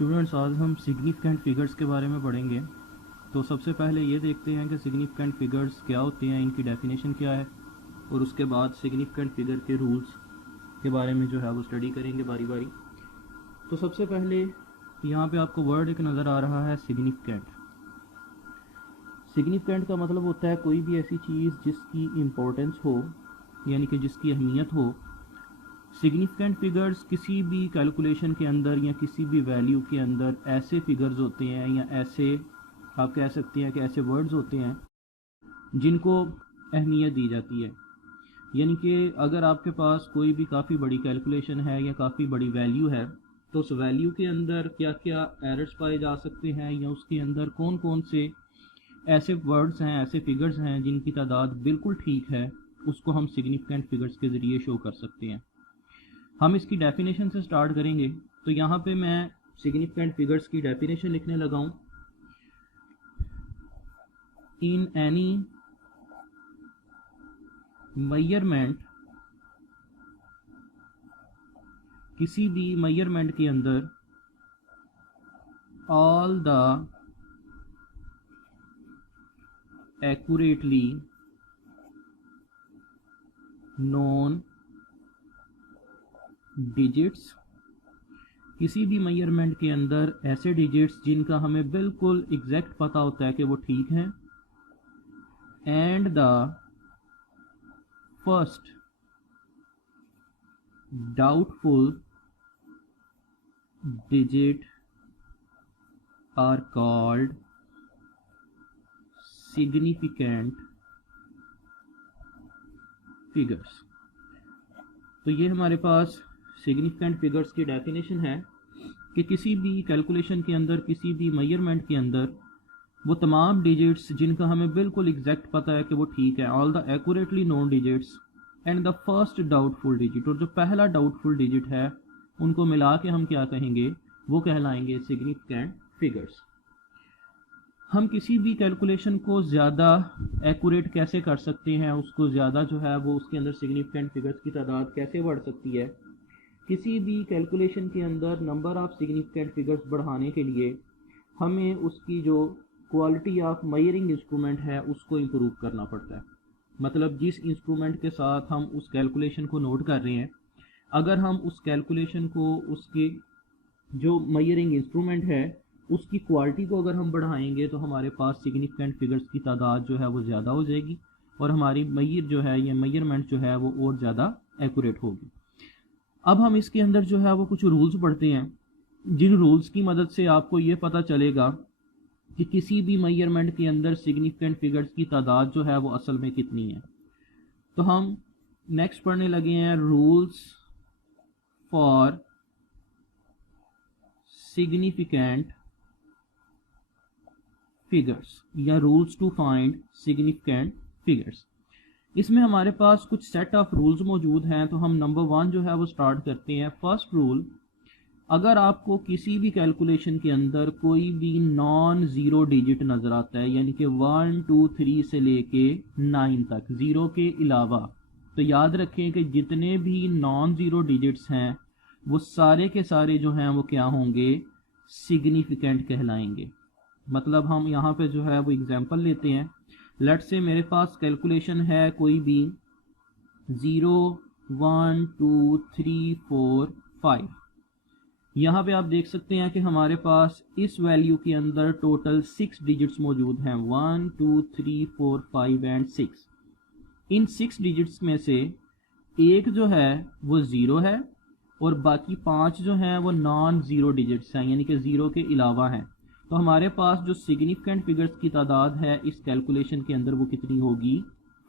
Students, आज हम significant figures के बारे में पढ़ेंगे। तो सबसे पहले ये देखते हैं कि सिग्निफिकेंट फिगर्स क्या होते हैं, इनकी डेफिनेशन क्या है, और उसके बाद सिग्निफिकेंट फिगर के रूल्स के बारे में जो है वो स्टडी करेंगे बारी बारी। तो सबसे पहले यहाँ पे आपको वर्ड एक नज़र आ रहा है, सिग्निफिकेंट। सिग्निफिकेंट का मतलब होता है कोई भी ऐसी चीज़ जिसकी इम्पोर्टेंस हो, यानी कि जिसकी अहमियत हो। सिग्निफिकेंट फिगर्स किसी भी कैलकुलेशन के अंदर या किसी भी वैल्यू के अंदर ऐसे फिगर्स होते हैं, या ऐसे आप कह सकते हैं कि ऐसे वर्ड्स होते हैं जिनको अहमियत दी जाती है। यानी कि अगर आपके पास कोई भी काफ़ी बड़ी कैलकुलेशन है या काफ़ी बड़ी वैल्यू है, तो उस वैल्यू के अंदर क्या क्या एरर्स पाए जा सकते हैं, या उसके अंदर कौन कौन से ऐसे वर्ड्स हैं, ऐसे फिगर्स हैं जिनकी तादाद बिल्कुल ठीक है, उसको हम सिग्निफिकेंट फिगर्स के ज़रिए शो कर सकते हैं। हम इसकी डेफिनेशन से स्टार्ट करेंगे। तो यहाँ पे मैं सिग्निफिकेंट फिगर्स की डेफिनेशन लिखने लगा हूँ। इन एनी मेजरमेंट, किसी भी मेजरमेंट के अंदर, all the accurately known digits, किसी भी मेजरमेंट के अंदर ऐसे डिजिट्स जिनका हमें बिल्कुल एग्जैक्ट पता होता है कि वो ठीक हैं, and the first doubtful digit are called significant figures. तो ये हमारे पास सिग्निफिकेंट फिगर्स की डेफिनेशन है कि किसी भी कैलकुलेशन के अंदर, किसी भी मेजरमेंट के अंदर वो तमाम डिजिट्स जिनका हमें बिल्कुल एग्जैक्ट पता है कि वो ठीक है, all the accurately known digits and the first doubtful digit, और जो पहला डाउटफुल डिजिट है उनको मिला के हम क्या कहेंगे, वो कहलाएंगे सिग्निफिकेंट फिगर्स। हम किसी भी कैलकुलेशन को ज़्यादा एक्यूरेट कैसे कर सकते हैं, उसको ज़्यादा जो है वो उसके अंदर सिग्निफिकेंट फिगर्स की तादाद कैसे बढ़ सकती है। किसी भी कैलकुलेशन के अंदर नंबर ऑफ सिग्निफिकेंट फिगर्स बढ़ाने के लिए हमें उसकी जो क्वालिटी ऑफ मेजरिंग इंस्ट्रूमेंट है उसको इम्प्रूव करना पड़ता है। मतलब जिस इंस्ट्रूमेंट के साथ हम उस कैलकुलेशन को नोट कर रहे हैं, अगर हम उस कैलकुलेशन को, उसके जो मेजरिंग इंस्ट्रूमेंट है उसकी क्वालिटी को अगर हम बढ़ाएंगे, तो हमारे पास सिग्निफिकेंट फिगर्स की तादाद जो है वो ज़्यादा हो जाएगी, और हमारी मेजर जो है, ये मेजरमेंट जो है वो और ज़्यादा एक्यूरेट होगी। अब हम इसके अंदर जो है वो कुछ रूल्स पढ़ते हैं, जिन रूल्स की मदद से आपको ये पता चलेगा कि किसी भी मेजरमेंट के अंदर सिग्निफिकेंट फिगर्स की तादाद जो है वो असल में कितनी है। तो हम नेक्स्ट पढ़ने लगे हैं, रूल्स फॉर सिग्निफिकेंट फिगर्स, या rules to find significant figures. इसमें हमारे पास कुछ सेट ऑफ रूल्स मौजूद हैं। तो हम नंबर 1 जो है वो स्टार्ट करते हैं। फर्स्ट रूल, अगर आपको किसी भी कैलकुलेशन के अंदर कोई भी नॉन ज़ीरो डिजिट नज़र आता है, यानी कि 1 2 3 से लेके 9 तक ज़ीरो के अलावा, तो याद रखें कि जितने भी नॉन ज़ीरो डिजिट्स हैं वो सारे के सारे जो हैं वो क्या होंगे, सिग्निफिकेंट कहलाएंगे। मतलब हम यहाँ पे जो है वो एग्जांपल लेते हैं। लेट्स से मेरे पास कैलकुलेशन है कोई भी 0 1 2 3 4 5। यहाँ पे आप देख सकते हैं कि हमारे पास इस वैल्यू के अंदर टोटल 6 डिजिट्स मौजूद हैं, 1 2 3 4 5 एंड 6। इन 6 डिजिट्स में से एक जो है वो 0 है, और बाकी 5 जो हैं वो नॉन ज़ीरो डिजिट्स हैं, यानी कि ज़ीरो के अलावा हैं। तो हमारे पास जो सिग्निफिकेंट फिगर्स की तादाद है इस कैलकुलेशन के अंदर वो कितनी होगी,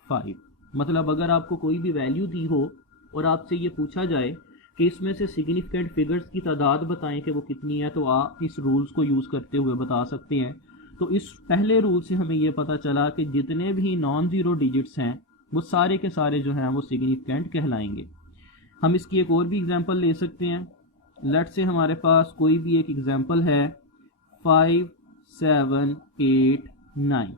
5। मतलब अगर आपको कोई भी वैल्यू दी हो और आपसे ये पूछा जाए कि इसमें से सिग्निफिकेंट फिगर्स की तादाद बताएं कि वो कितनी है, तो आप इस रूल्स को यूज़ करते हुए बता सकते हैं। तो इस पहले रूल से हमें ये पता चला कि जितने भी नॉन ज़ीरो डिजिट्स हैं वो सारे के सारे जो हैं वो सिग्निफिकेंट कहलाएंगे। हम इसकी एक और भी एग्जांपल ले सकते हैं। लेट्स से हमारे पास कोई भी एक एग्जांपल है 5 7 8 9।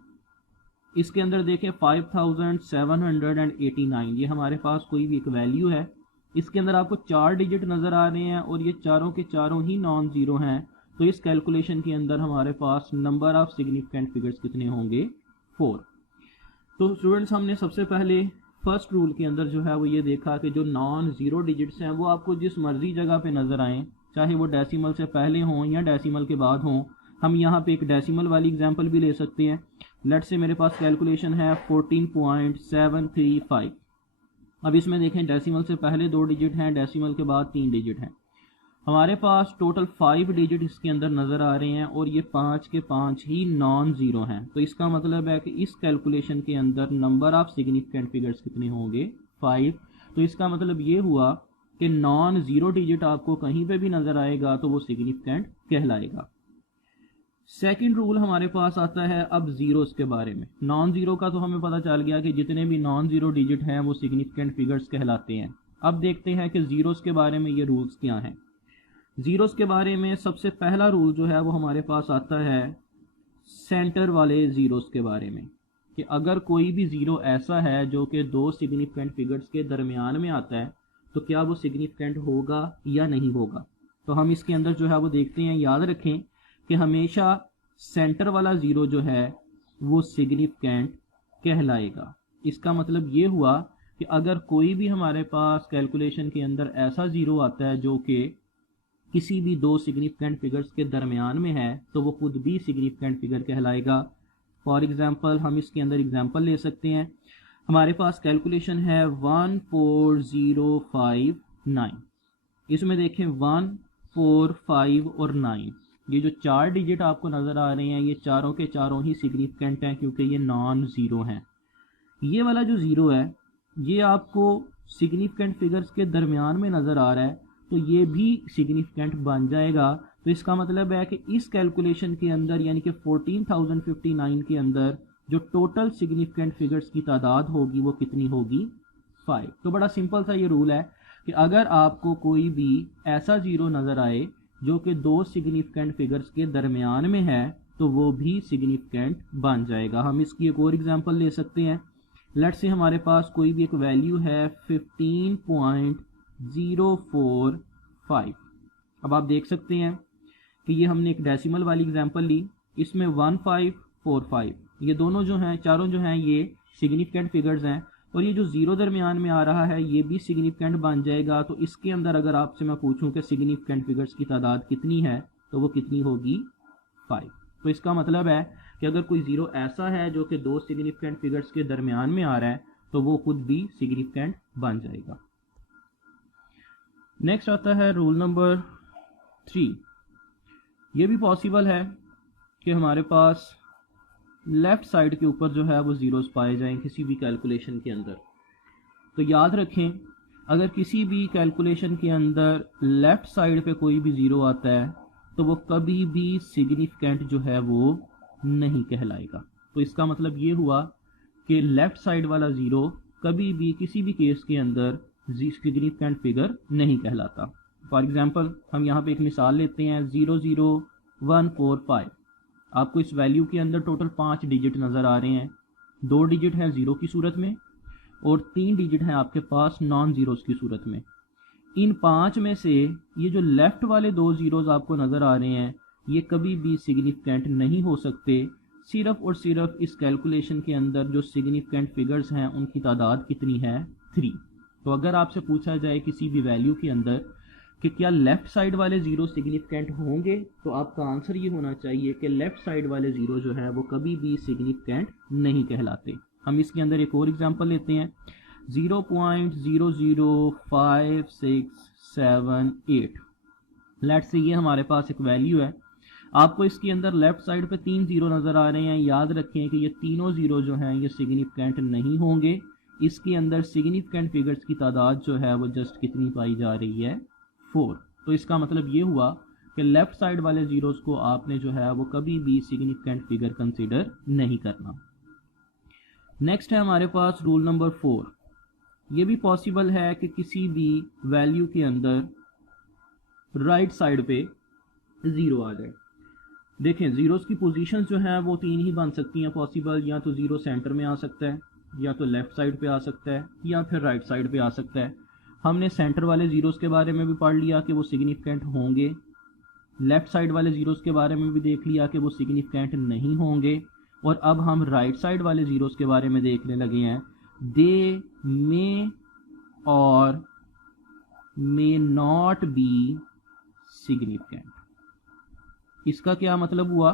इसके अंदर देखें 5789, ये हमारे पास कोई भी एक वैल्यू है। इसके अंदर आपको 4 डिजिट नज़र आ रहे हैं और ये चारों के चारों ही नॉन ज़ीरो हैं, तो इस कैलकुलेशन के अंदर हमारे पास नंबर ऑफ सिग्निफिकेंट फिगर्स कितने होंगे, 4। तो स्टूडेंट्स हमने सबसे पहले फर्स्ट रूल के अंदर जो है वो ये देखा कि जो नॉन ज़ीरो डिजिट्स हैं वो आपको जिस मर्जी जगह पे नज़र आएँ, चाहे वो डेसिमल से पहले हों या डेसिमल के बाद हों। हम यहाँ पे एक डेसिमल वाली एग्जांपल भी ले सकते हैं। लेट्स से मेरे पास कैलकुलेशन है 14.735। अब इसमें देखें डेसिमल से पहले 2 डिजिट हैं, डेसिमल के बाद 3 डिजिट हैं। हमारे पास टोटल 5 डिजिट इसके अंदर नज़र आ रहे हैं और ये 5 के 5 ही नॉन ज़ीरो हैं। तो इसका मतलब है कि इस कैलकुलेशन के अंदर नंबर ऑफ सिग्निफिकेंट फिगर्स कितने होंगे, 5। तो इसका मतलब ये हुआ कि नॉन ज़ीरो डिजिट आपको कहीं पे भी नज़र आएगा तो वो सिग्निफिकेंट कहलाएगा। सेकंड रूल हमारे पास आता है अब ज़ीरोस के बारे में। नॉन ज़ीरो का तो हमें पता चल गया कि जितने भी नॉन ज़ीरो डिजिट हैं वो सिग्निफिकेंट फिगर्स कहलाते हैं। अब देखते हैं कि ज़ीरोस के बारे में ये रूल्स क्या हैं। ज़ीरोस के बारे में सबसे पहला रूल जो है वो हमारे पास आता है सेंटर वाले ज़ीरोस के बारे में, कि अगर कोई भी ज़ीरो ऐसा है जो कि 2 सिग्निफिकेंट फिगर्स के दरमियान में आता है तो क्या वो सिग्निफिकेंट होगा या नहीं होगा। तो हम इसके अंदर जो है वो देखते हैं। याद रखें कि हमेशा सेंटर वाला ज़ीरो जो है वो सिग्निफिकेंट कहलाएगा। इसका मतलब ये हुआ कि अगर कोई भी हमारे पास कैलकुलेशन के अंदर ऐसा ज़ीरो आता है जो कि किसी भी 2 सिग्निफिकेंट फिगर्स के दरमियान में है तो वो खुद भी सिग्निफिकेंट फिगर कहलाएगा। फॉर एग्जांपल हम इसके अंदर एग्जांपल ले सकते हैं। हमारे पास कैलकुलेशन है 14059। इसमें देखें 1, 4, 5 और 9, ये जो 4 डिजिट आपको नज़र आ रहे हैं ये चारों के चारों ही सिग्निफिकेंट हैं क्योंकि ये नॉन ज़ीरो हैं। ये वाला जो ज़ीरो है ये आपको सिग्निफिकेंट फिगर्स के दरमियान में नज़र आ रहा है तो ये भी सिग्निफिकेंट बन जाएगा। तो इसका मतलब है कि इस कैलकुलेशन के अंदर यानी कि 14059 के अंदर जो टोटल सिग्निफिकेंट फिगर्स की तादाद होगी वो कितनी होगी, 5। तो बड़ा सिंपल सा ये रूल है कि अगर आपको कोई भी ऐसा ज़ीरो नज़र आए जो कि 2 सिग्निफिकेंट फिगर्स के दरमियान में है तो वो भी सिग्निफिकेंट बन जाएगा। हम इसकी एक और एग्जांपल ले सकते हैं। लेट्स से हमारे पास कोई भी एक वैल्यू है 15.045। अब आप देख सकते हैं कि ये हमने एक डेसिमल वाली एग्जांपल ली। इसमें 1545 ये दोनों जो हैं, चारों जो हैं ये सिग्निफिकेंट फिगर्स हैं और ये जो ज़ीरो दरमियान में आ रहा है ये भी सिग्निफिकेंट बन जाएगा। तो इसके अंदर अगर आपसे मैं पूछूं कि सिग्निफिकेंट फिगर्स की तादाद कितनी है तो वो कितनी होगी, 5। तो इसका मतलब है कि अगर कोई ज़ीरो ऐसा है जो कि 2 सिग्निफिकेंट फिगर्स के दरमियान में आ रहा है तो वो खुद भी सिग्निफिकेंट बन जाएगा। नेक्स्ट आता है रूल नंबर 3। ये भी पॉसिबल है कि हमारे पास लेफ़्ट साइड के ऊपर जो है वो ज़ीरोस पाए जाएं किसी भी कैलकुलेशन के अंदर। तो याद रखें अगर किसी भी कैलकुलेशन के अंदर लेफ़्ट साइड पे कोई भी ज़ीरो आता है तो वो कभी भी सिग्निफिकेंट जो है वो नहीं कहलाएगा। तो इसका मतलब ये हुआ कि लेफ़्ट साइड वाला ज़ीरो कभी भी किसी भी केस के अंदर सिग्निफिकेंट फिगर नहीं कहलाता। फॉर एग्जांपल हम यहाँ पे एक मिसाल लेते हैं 00145। आपको इस वैल्यू के अंदर टोटल 5 डिजिट नज़र आ रहे हैं। 2 डिजिट हैं ज़ीरो की सूरत में और 3 डिजिट हैं आपके पास नॉन ज़ीरोज़ की सूरत में। इन 5 में से ये जो लेफ़्ट वाले 2 ज़ीरोज़ आपको नज़र आ रहे हैं ये कभी भी सिग्निफिकेंट नहीं हो सकते। सिर्फ़ और सिर्फ इस कैलकुलेशन के अंदर जो सिग्निफिकेंट फिगर्स हैं उनकी तादाद कितनी है, 3। तो अगर आपसे पूछा जाए किसी भी वैल्यू के अंदर कि क्या लेफ़्ट साइड वाले ज़ीरो सिग्निफिकेंट होंगे तो आपका आंसर ये होना चाहिए कि लेफ़्ट साइड वाले ज़ीरो जो है वो कभी भी सिग्निफिकेंट नहीं कहलाते। हम इसके अंदर एक और एग्जांपल लेते हैं 0.005678। लेट्स से ये हमारे पास एक वैल्यू है। आपको इसके अंदर लेफ़्ट साइड पे 3 ज़ीरो नज़र आ रहे हैं। याद रखें कि ये तीनों ज़ीरो जो हैं ये सिग्निफिकेंट नहीं होंगे। इसके अंदर सिग्निफिकेंट फिगर्स की तादाद जो है वो जस्ट कितनी पाई जा रही है, 4। तो इसका मतलब ये हुआ कि लेफ़्ट साइड वाले ज़ीरोज़ को आपने जो है वो कभी भी सिग्निफिकेंट फिगर कंसीडर नहीं करना। नेक्स्ट है हमारे पास रूल नंबर 4। ये भी पॉसिबल है कि किसी भी वैल्यू के अंदर राइट साइड पे ज़ीरो आ जाए। देखें ज़ीरोज़ की पोजीशंस जो हैं वो 3 ही बन सकती हैं पॉसिबल। या तो ज़ीरो सेंटर में आ सकता है, या तो लेफ़्ट साइड पे आ सकता है, या फिर राइट साइड पे आ सकता है। हमने सेंटर वाले ज़ीरोज़ के बारे में भी पढ़ लिया कि वो सिग्निफिकेंट होंगे। लेफ्ट साइड वाले ज़ीरोज़ के बारे में भी देख लिया कि वो सिग्निफिकेंट नहीं होंगे, और अब हम राइट साइड वाले ज़ीरोज़ के बारे में देखने लगे हैं। दे मे और मे नॉट बी सिग्निफिकेंट। इसका क्या मतलब हुआ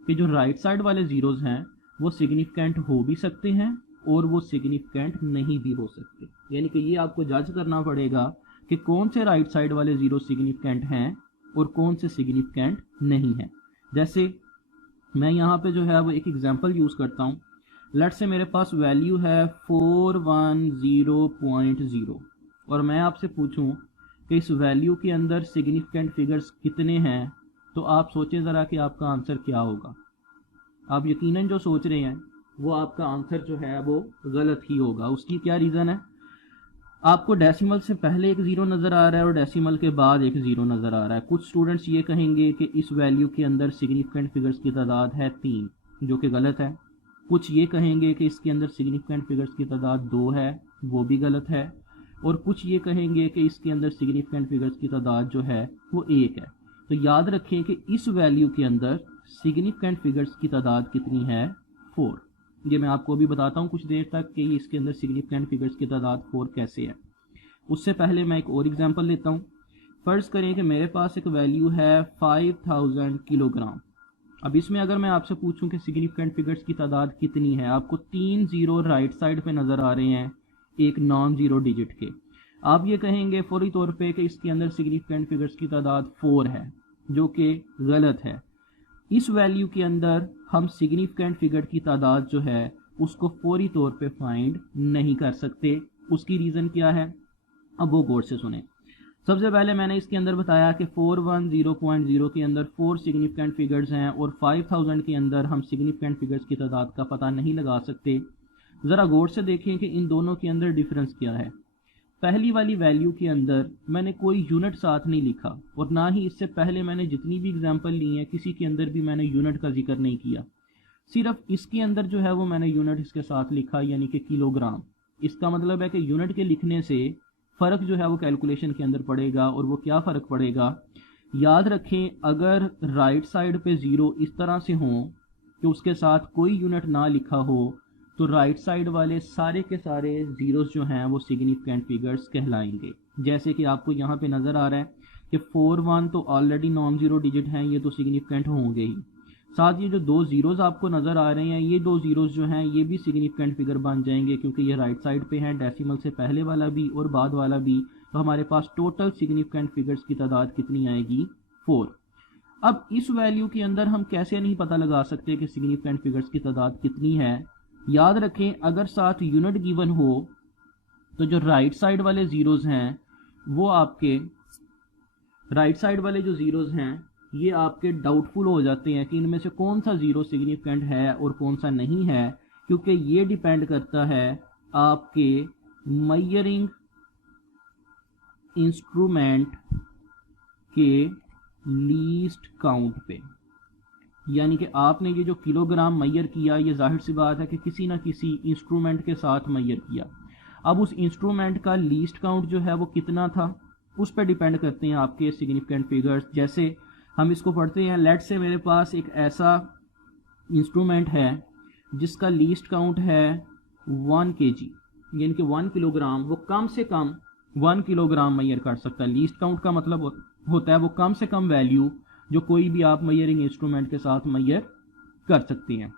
कि जो राइट साइड वाले ज़ीरोज़ हैं वो सिग्निफिकेंट हो भी सकते हैं और वो सिग्निफिकेंट नहीं भी हो सकते। यानी कि ये आपको जज करना पड़ेगा कि कौन से राइट साइड वाले ज़ीरो सिग्निफिकेंट हैं और कौन से सिग्निफिकेंट नहीं हैं। जैसे मैं यहाँ पे जो है वो एक एग्जांपल यूज़ करता हूँ। लेट्स से मेरे पास वैल्यू है 410.0 और मैं आपसे पूछूं कि इस वैल्यू के अंदर सिग्निफिकेंट फिगर्स कितने हैं, तो आप सोचें ज़रा कि आपका आंसर क्या होगा। आप यकीनन जो सोच रहे हैं वो आपका आंसर जो है वो गलत ही होगा। उसकी क्या रीज़न है? आपको डेसिमल से पहले एक ज़ीरो नज़र आ रहा है और डेसिमल के बाद एक ज़ीरो नज़र आ रहा है। कुछ स्टूडेंट्स ये कहेंगे कि इस वैल्यू के अंदर सिग्निफिकेंट फिगर्स की तादाद है 3, जो कि गलत है। कुछ ये कहेंगे कि इसके अंदर सिग्निफिकेंट फिगर्स की तादाद 2 है, वो भी गलत है। और कुछ ये कहेंगे कि इसके अंदर सिग्निफिकेंट फिगर्स की तादाद जो है वो 1 है। तो याद रखें कि इस वैल्यू के अंदर सिग्निफिकेंट फिगर्स की तादाद कितनी है? 4। ये मैं आपको अभी बताता हूँ कुछ देर तक कि इसके अंदर सिग्निफिकेंट फिगर्स की तादाद 4 कैसे है। उससे पहले मैं एक और एग्जांपल लेता हूँ। फ़र्ज़ करें कि मेरे पास एक वैल्यू है 5000 किलोग्राम। अब इसमें अगर मैं आपसे पूछूं कि सिग्निफिकेंट फिगर्स की तादाद कितनी है, आपको 3 ज़ीरो राइट साइड पे नज़र आ रहे हैं एक नॉन ज़ीरो डिजिट के। आप ये कहेंगे फौरी तौर पे कि इसके अंदर सिग्निफिकेंट फिगर्स की तादाद 4 है, जो कि गलत है। इस वैल्यू के अंदर हम सिग्निफिकेंट फिगर की तादाद जो है उसको फौरी तौर पे फाइंड नहीं कर सकते। उसकी रीज़न क्या है, अब वो गौर से सुने। सबसे पहले मैंने इसके अंदर बताया कि 410.0 के अंदर 4 सिग्निफिकेंट फिगर्स हैं और 5000 के अंदर हम सिग्निफिकेंट फिगर्स की तादाद का पता नहीं लगा सकते। ज़रा गौर से देखें कि इन दोनों के अंदर डिफरेंस क्या है। पहली वाली वैल्यू के अंदर मैंने कोई यूनिट साथ नहीं लिखा, और ना ही इससे पहले मैंने जितनी भी एग्जाम्पल ली हैं किसी के अंदर भी मैंने यूनिट का जिक्र नहीं किया। सिर्फ इसके अंदर जो है वो मैंने यूनिट इसके साथ लिखा, यानी कि किलोग्राम। इसका मतलब है कि यूनिट के लिखने से फ़र्क जो है वो कैलकुलेशन के अंदर पड़ेगा। और वो क्या फ़र्क पड़ेगा, याद रखें, अगर राइट साइड पे ज़ीरो इस तरह से हों कि उसके साथ कोई यूनिट ना लिखा हो, तो राइट साइड वाले सारे के सारे ज़ीरोज़ जो हैं वो सिग्निफिकेंट फिगर्स कहलाएंगे। जैसे कि आपको यहाँ पे नज़र आ रहा है कि 41 तो ऑलरेडी नॉन ज़ीरो डिजिट हैं, ये तो सिग्निफिकेंट होंगे ही। साथ ये जो 2 ज़ीरोज़ आपको नज़र आ रहे हैं, ये 2 ज़ीरोज़ जो हैं ये भी सिग्निफिकेंट फिगर बन जाएंगे, क्योंकि ये राइट साइड पे हैं, डेसिमल से पहले वाला भी और बाद वाला भी। तो हमारे पास टोटल सिग्निफिकेंट फिगर्स की तादाद कितनी आएगी? 4। अब इस वैल्यू के अंदर हम कैसे नहीं पता लगा सकते कि सिग्निफिकेंट फिगर्स की तादाद कितनी है। याद रखें, अगर साथ यूनिट गिवन हो तो जो राइट साइड वाले ज़ीरोज़ हैं वो आपके राइट साइड वाले जो ज़ीरोज़ हैं ये आपके डाउटफुल हो जाते हैं कि इनमें से कौन सा ज़ीरो सिग्निफिकेंट है और कौन सा नहीं है, क्योंकि ये डिपेंड करता है आपके मेजरिंग इंस्ट्रूमेंट के लीस्ट काउंट पे। यानी कि आपने ये जो किलोग्राम मैयर किया, ये जाहिर सी बात है कि किसी ना किसी इंस्ट्रूमेंट के साथ मैयर किया। अब उस इंस्ट्रूमेंट का लीस्ट काउंट जो है वो कितना था, उस पर डिपेंड करते हैं आपके सिग्निफिकेंट फिगर्स। जैसे हम इसको पढ़ते हैं, लेट से मेरे पास एक ऐसा इंस्ट्रूमेंट है जिसका लीस्ट काउंट है 1 kg, यानी कि 1 किलोग्राम। वो कम से कम 1 किलोग्राम मैयर कर सकता है। लीस्ट काउंट का मतलब होता है वो कम से कम वैल्यू जो कोई भी आप मैयरिंग इंस्ट्रूमेंट के साथ मैयर कर सकते हैं।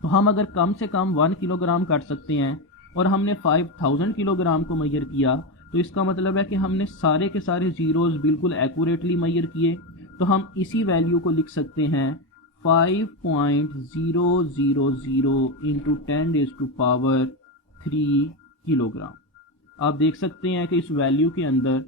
तो हम अगर कम से कम 1 किलोग्राम कर सकते हैं और हमने 5000 किलोग्राम को मैयर किया, तो इसका मतलब है कि हमने सारे के सारे ज़ीरोज़ बिल्कुल एक्यूरेटली मैयर किए। तो हम इसी वैल्यू को लिख सकते हैं 5.000 इंटू 10⁻³ किलोग्राम। आप देख सकते हैं कि इस वैल्यू के अंदर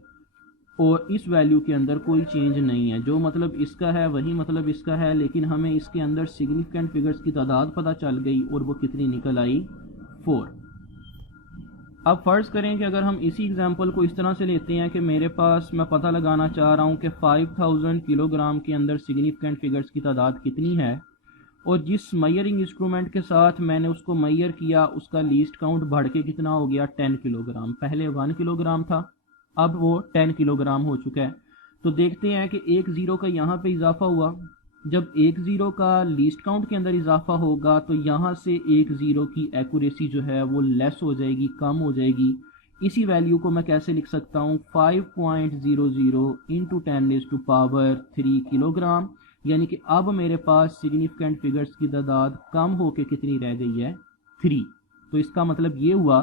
और इस वैल्यू के अंदर कोई चेंज नहीं है। जो मतलब इसका है वही मतलब इसका है, लेकिन हमें इसके अंदर सिग्निफिकेंट फिगर्स की तादाद पता चल गई और वो कितनी निकल आई? 4। अब फ़र्ज़ करें कि अगर हम इसी एग्जांपल को इस तरह से लेते हैं कि मेरे पास, मैं पता लगाना चाह रहा हूं कि 5000 किलोग्राम के अंदर सिग्निफिकेंट फिगर्स की तादाद कितनी है, और जिस मैयरिंग इंस्ट्रूमेंट के साथ मैंने उसको मैयर किया उसका लीस्ट काउंट बढ़ के कितना हो गया? 10 किलोग्राम। पहले 1 किलोग्राम था, अब वो 10 किलोग्राम हो चुका है। तो देखते हैं कि एक ज़ीरो का यहाँ पे इजाफा हुआ। जब एक ज़ीरो का लीस्ट काउंट के अंदर इजाफा होगा तो यहाँ से एक ज़ीरो की एक्यूरेसी जो है वो लेस हो जाएगी, कम हो जाएगी। इसी वैल्यू को मैं कैसे लिख सकता हूँ, 5.00 इंटू 10⁻³ किलोग्राम, यानी कि अब मेरे पास सिग्निफिकेंट फिगर्स की तादाद कम होके कितनी रह गई है, 3। तो इसका मतलब ये हुआ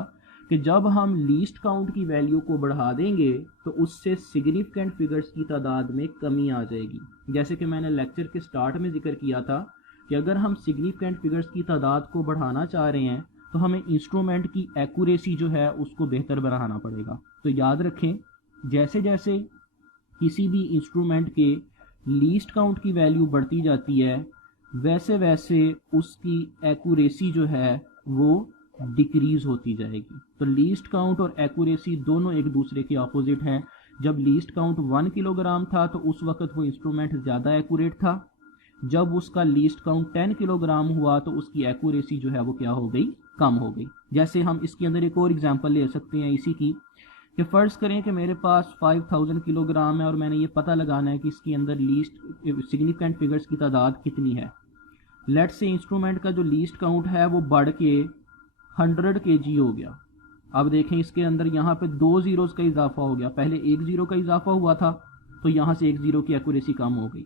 कि जब हम लीस्ट काउंट की वैल्यू को बढ़ा देंगे तो उससे सिग्निफिकेंट फिगर्स की तादाद में कमी आ जाएगी। जैसे कि मैंने लेक्चर के स्टार्ट में जिक्र किया था कि अगर हम सिग्निफिकेंट फिगर्स की तादाद को बढ़ाना चाह रहे हैं तो हमें इंस्ट्रूमेंट की एक्यूरेसी जो है उसको बेहतर बनाना पड़ेगा। तो याद रखें, जैसे जैसे किसी भी इंस्ट्रूमेंट के लीस्ट काउंट की वैल्यू बढ़ती जाती है वैसे वैसे उसकी एक्यूरेसी जो है वो डिक्रीज होती जाएगी। तो लीस्ट काउंट और एक्यूरेसी दोनों एक दूसरे के ऑपोजिट हैं। जब लीस्ट काउंट 1 किलोग्राम था तो उस वक्त वो इंस्ट्रूमेंट ज़्यादा एक्यूरेट था। जब उसका लीस्ट काउंट 10 किलोग्राम हुआ तो उसकी एक्यूरेसी जो है वो क्या हो गई, कम हो गई। जैसे हम इसके अंदर एक और एग्जांपल ले सकते हैं इसी की, कि फ़र्ज़ करें कि मेरे पास 5000 किलोग्राम है और मैंने ये पता लगाना है कि इसके अंदर लीस्ट सिग्निफिकेंट फिगर्स की तादाद कितनी है। लेट्स से इंस्ट्रूमेंट का जो लीस्ट काउंट है वो बढ़ के 100 kg हो गया। अब देखें इसके अंदर यहाँ पे 2 ज़ीरोज़ का इजाफा हो गया। पहले 1 ज़ीरो का इजाफा हुआ था तो यहाँ से 1 ज़ीरो की एक्यूरेसी कम हो गई।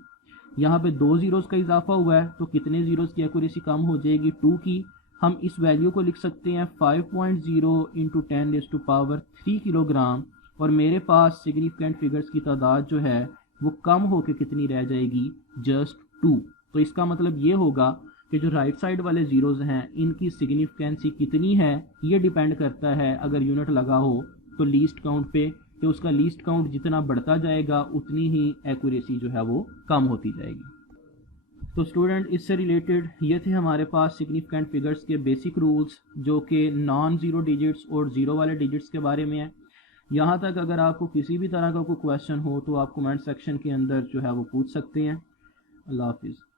यहाँ पे 2 ज़ीरोज़ का इजाफा हुआ है तो कितने ज़ीरोज़ की एक्यूरेसी कम हो जाएगी, 2 की। हम इस वैल्यू को लिख सकते हैं 5.0 इंटू 10⁻³ किलोग्राम, और मेरे पास सिग्निफिकेंट फिगर्स की तादाद जो है वो कम होकर कितनी रह जाएगी, जस्ट 2। तो इसका मतलब ये होगा कि जो राइट साइड वाले ज़ीरोज़ हैं इनकी सिग्निफिकेंसी कितनी है ये डिपेंड करता है, अगर यूनिट लगा हो तो लीस्ट काउंट पे, कि उसका लीस्ट काउंट जितना बढ़ता जाएगा उतनी ही एक्यूरेसी जो है वो कम होती जाएगी। तो स्टूडेंट, इससे रिलेटेड ये थे हमारे पास सिग्निफिकेंट फिगर्स के बेसिक रूल्स, जो कि नॉन ज़ीरो डिजिट्स और ज़ीरो वाले डिजिट्स के बारे में है। यहाँ तक अगर आपको किसी भी तरह का कोई क्वेश्चन हो तो आप कमेंट सेक्शन के अंदर जो है वो पूछ सकते हैं। अल्लाह हाफिज़।